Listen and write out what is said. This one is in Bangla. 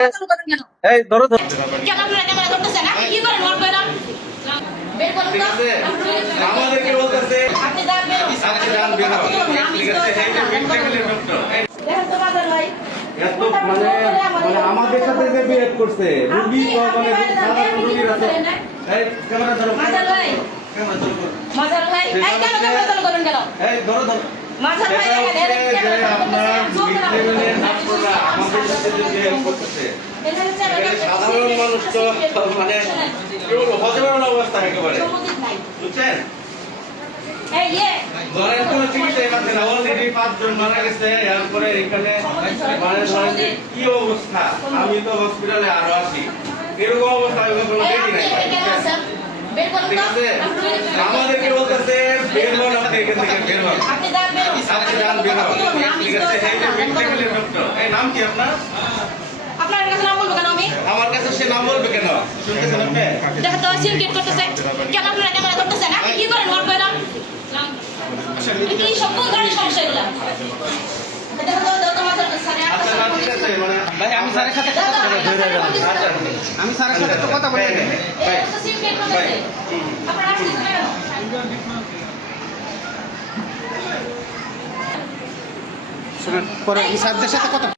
এই ধরো ধরো। কেন আপনারা ক্যামেরা করতেছেন? আপনি কি করেন ওর কইরা? বের করুন তো। আমাদেরকে বলতেছে আপনি যান বের হন। আজকে যান বের হন। আমি ঠিক তো আছে এই যে মেডিকেলের ডক্টর দেখেন তো বাজার ভাই। এত মানে আমাদের সাথে যে বিহেভ করছে রোগী তো মানে সাধারণ রোগীর আছে এই ক্যামেরা ধরো বাজার ভাই। ক্যামেরা ধরো বাজার ভাই। এই কেন ক্যামেরা চালু করেন কেন? এই ধরো ধরো বাজার ভাই দেখেন এই ক্যামেরা চালু করতেছেন। আপনার মিডলেভেলের ছাত্ররা আমাদের সাথে যে বিহেভ করতেছে সাধারণ মানুষ তো মানে হজমের অবস্থা একেবারে বুঝছেন এই ধরেন কোন চিকিৎসা এখানে না অলরেডি 5 জন মারা গেছে এরপরে এখানে মানে ধরেন যে কি অবস্থা আমি তো হসপিটালে আরো আছি এরকম অবস্থা আমি কখনো দেখি নাই বের করুন ঠিক তো। আছে আমাদেরকে বলতেছে বের হন আপনি এখান থেকে বের হন আপনি যান বের হন। আপনি যান বের হন ঠিক আছে এই যে মেডিকেলের ডক্টর এই নাম কি আপনার আপনার কাছে নাম বলবো কেন আমি? আমার কাছে সে নাম বলবে কেন শুনতেছেন আপনি দেখো তো সিনকেট করতেছে। কেন আপনারা ক্যামেরা করতেছেন? আপনি কি করেন ওর কইরা? কি সব কোন ধরনের সমস্যা এগুলা? দেখো তো তোমার সাথে আচ্ছা না ঠিক আছে মানে ভাই আমি স্যারের সাথে কথা বলে আচ্ছা আমি স্যারের সাথে তো কথা বলে ভাই সিনকেট করতেছে। আপনারা আসতেছেন কেন? শুনুন পরে আমি স্যারদের সাথে কথা